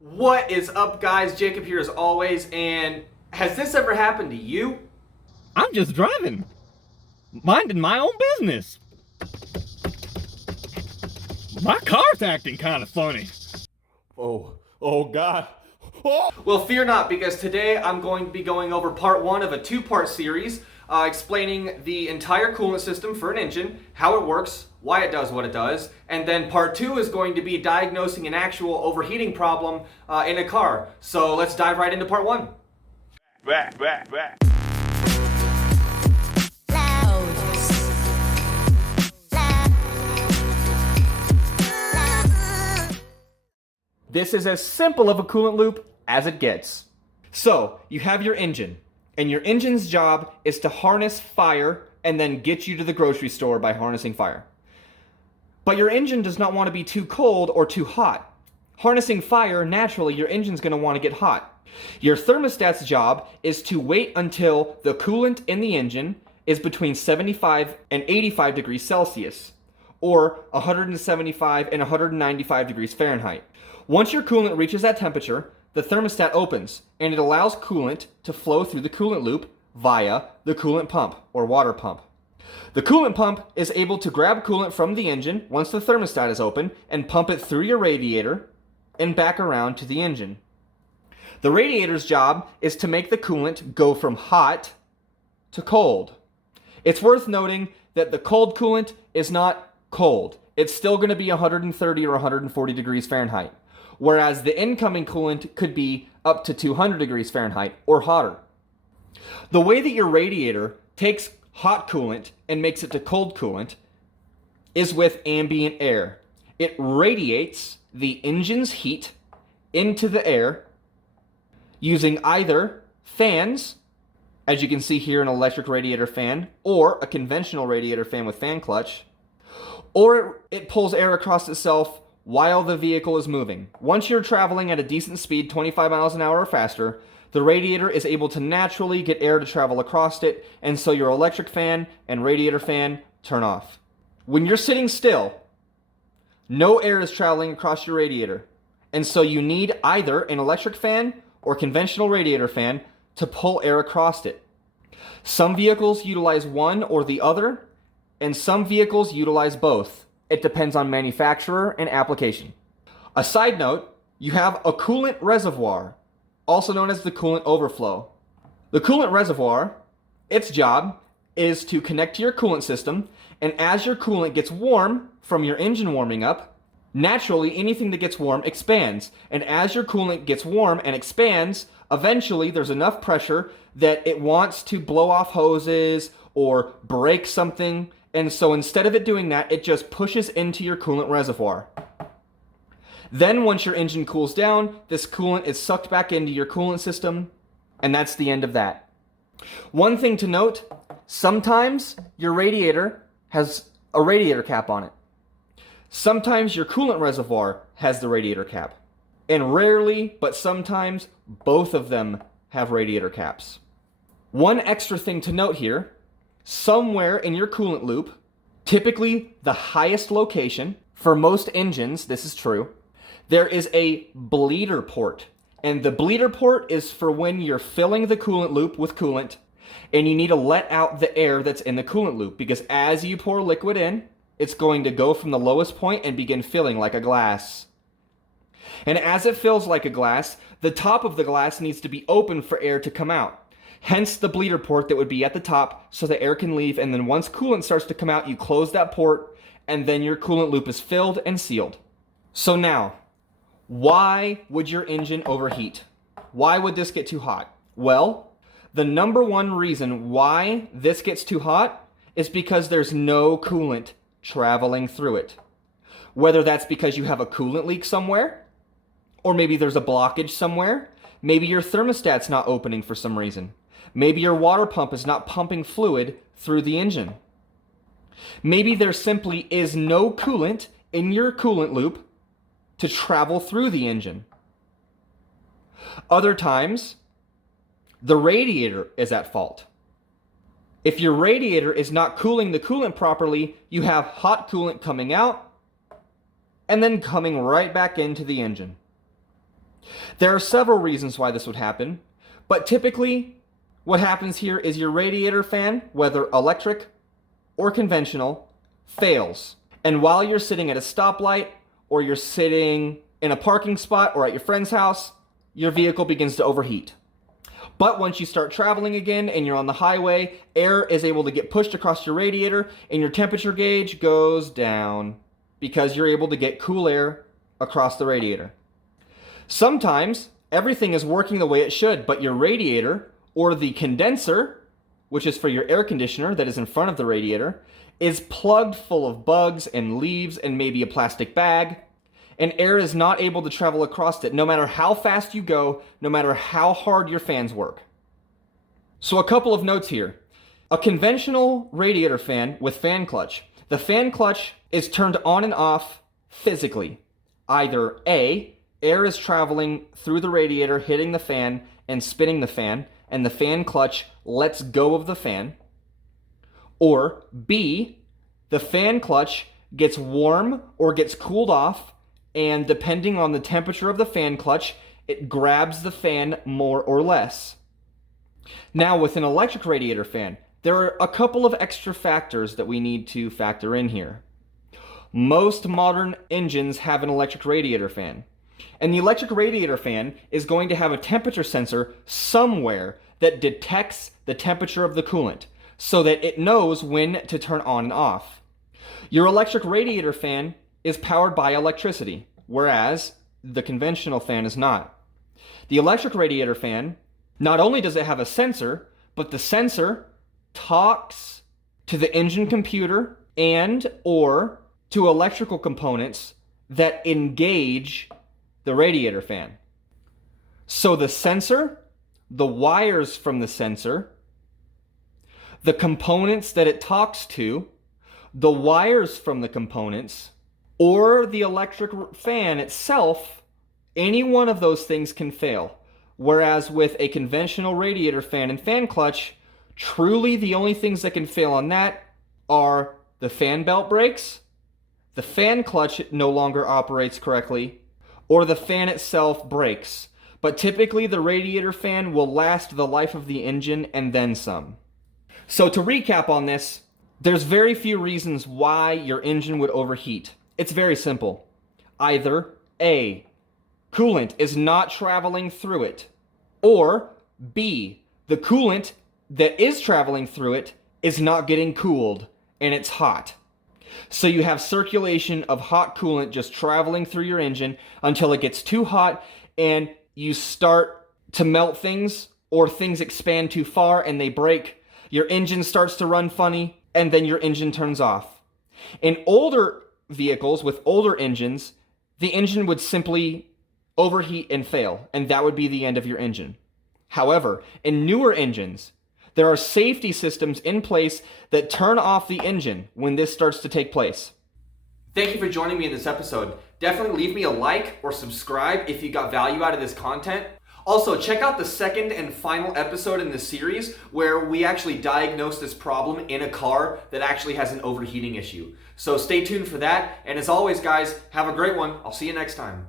What is up, guys? Jacob here as always, and has this ever happened to you? I'm just driving, minding my own business. My car's acting kind of funny. Oh God. Oh. Well, fear not, because today I'm going to be going over part one of a two-part series explaining the entire coolant system for an engine, how it works, why it does what it does, and then part two is going to be diagnosing an actual overheating problem in a car. So let's dive right into part one. Back. This is as simple of a coolant loop as it gets. So, you have your engine, and your engine's job is to harness fire and then get you to the grocery store by harnessing fire. But your engine does not want to be too cold or too hot. Harnessing fire, naturally, your engine's going to want to get hot. Your thermostat's job is to wait until the coolant in the engine is between 75 and 85 degrees Celsius, or 175 and 195 degrees Fahrenheit. Once your coolant reaches that temperature, the thermostat opens, and it allows coolant to flow through the coolant loop via the coolant pump, or water pump. The coolant pump is able to grab coolant from the engine once the thermostat is open and pump it through your radiator and back around to the engine. The radiator's job is to make the coolant go from hot to cold. It's worth noting that the cold coolant is not cold. It's still going to be 130 or 140 degrees Fahrenheit, whereas the incoming coolant could be up to 200 degrees Fahrenheit or hotter. The way that your radiator takes hot coolant and makes it to cold coolant is with ambient air. It radiates the engine's heat into the air using either fans, as you can see here, an electric radiator fan, or a conventional radiator fan with fan clutch, or it pulls air across itself while the vehicle is moving. Once you're traveling at a decent speed, 25 miles an hour or faster, the radiator is able to naturally get air to travel across it, and so your electric fan and radiator fan turn off. When you're sitting still, no air is traveling across your radiator, and so you need either an electric fan or conventional radiator fan to pull air across it. Some vehicles utilize one or the other, and some vehicles utilize both. It depends on manufacturer and application. A side note, you have a coolant reservoir, also known as the coolant overflow. The coolant reservoir, its job is to connect to your coolant system, and as your coolant gets warm from your engine warming up, naturally anything that gets warm expands. And as your coolant gets warm and expands, eventually there's enough pressure that it wants to blow off hoses or break something. And so instead of it doing that, it just pushes into your coolant reservoir. Then once your engine cools down, this coolant is sucked back into your coolant system, and that's the end of that. One thing to note, sometimes your radiator has a radiator cap on it. Sometimes your coolant reservoir has the radiator cap. And rarely, but sometimes, both of them have radiator caps. One extra thing to note here, somewhere in your coolant loop, typically the highest location, for most engines, this is true, there is a bleeder port. And the bleeder port is for when you're filling the coolant loop with coolant and you need to let out the air that's in the coolant loop, because as you pour liquid in, it's going to go from the lowest point and begin filling like a glass. And as it fills like a glass, the top of the glass needs to be open for air to come out. Hence the bleeder port that would be at the top so the air can leave, and then once coolant starts to come out, you close that port, and then your coolant loop is filled and sealed. So now, why would your engine overheat? Why would this get too hot? Well, the number one reason why this gets too hot is because there's no coolant traveling through it. Whether that's because you have a coolant leak somewhere, or maybe there's a blockage somewhere, maybe your thermostat's not opening for some reason. Maybe your water pump is not pumping fluid through the engine. Maybe there simply is no coolant in your coolant loop to travel through the engine. Other times, the radiator is at fault. If your radiator is not cooling the coolant properly, you have hot coolant coming out and then coming right back into the engine. There are several reasons why this would happen, but typically what happens here is your radiator fan, whether electric or conventional, fails. And while you're sitting at a stoplight or you're sitting in a parking spot or at your friend's house, your vehicle begins to overheat. But once you start traveling again and you're on the highway, air is able to get pushed across your radiator and your temperature gauge goes down because you're able to get cool air across the radiator. Sometimes everything is working the way it should, but your radiator or the condenser, which is for your air conditioner that is in front of the radiator, is plugged full of bugs and leaves and maybe a plastic bag, and air is not able to travel across it no matter how fast you go, no matter how hard your fans work. So a couple of notes here. A conventional radiator fan with fan clutch. The fan clutch is turned on and off physically. Either A, air is traveling through the radiator, hitting the fan and spinning the fan, and the fan clutch lets go of the fan. Or B, the fan clutch gets warm or gets cooled off, and depending on the temperature of the fan clutch, it grabs the fan more or less. Now, with an electric radiator fan, there are a couple of extra factors that we need to factor in here. Most modern engines have an electric radiator fan, and the electric radiator fan is going to have a temperature sensor somewhere that detects the temperature of the coolant so that it knows when to turn on and off. Your electric radiator fan is powered by electricity, whereas the conventional fan is not. The electric radiator fan, not only does it have a sensor, but the sensor talks to the engine computer and or to electrical components that engage the radiator fan. So the sensor, the wires from the sensor, the components that it talks to, the wires from the components, or the electric fan itself, any one of those things can fail. Whereas with a conventional radiator fan and fan clutch, truly the only things that can fail on that are the fan belt breaks, the fan clutch no longer operates correctly, or the fan itself breaks. But typically the radiator fan will last the life of the engine and then some. So to recap on this, there's very few reasons why your engine would overheat. It's very simple. Either A, coolant is not traveling through it, or B, the coolant that is traveling through it is not getting cooled and it's hot. So you have circulation of hot coolant just traveling through your engine until it gets too hot and you start to melt things, or things expand too far and they break. Your engine starts to run funny and then your engine turns off. In older vehicles with older engines, the engine would simply overheat and fail, and that would be the end of your engine. However, in newer engines, there are safety systems in place that turn off the engine when this starts to take place. Thank you for joining me in this episode. Definitely leave me a like or subscribe if you got value out of this content. Also, check out the second and final episode in this series where we actually diagnose this problem in a car that actually has an overheating issue. So stay tuned for that. And as always, guys, have a great one. I'll see you next time.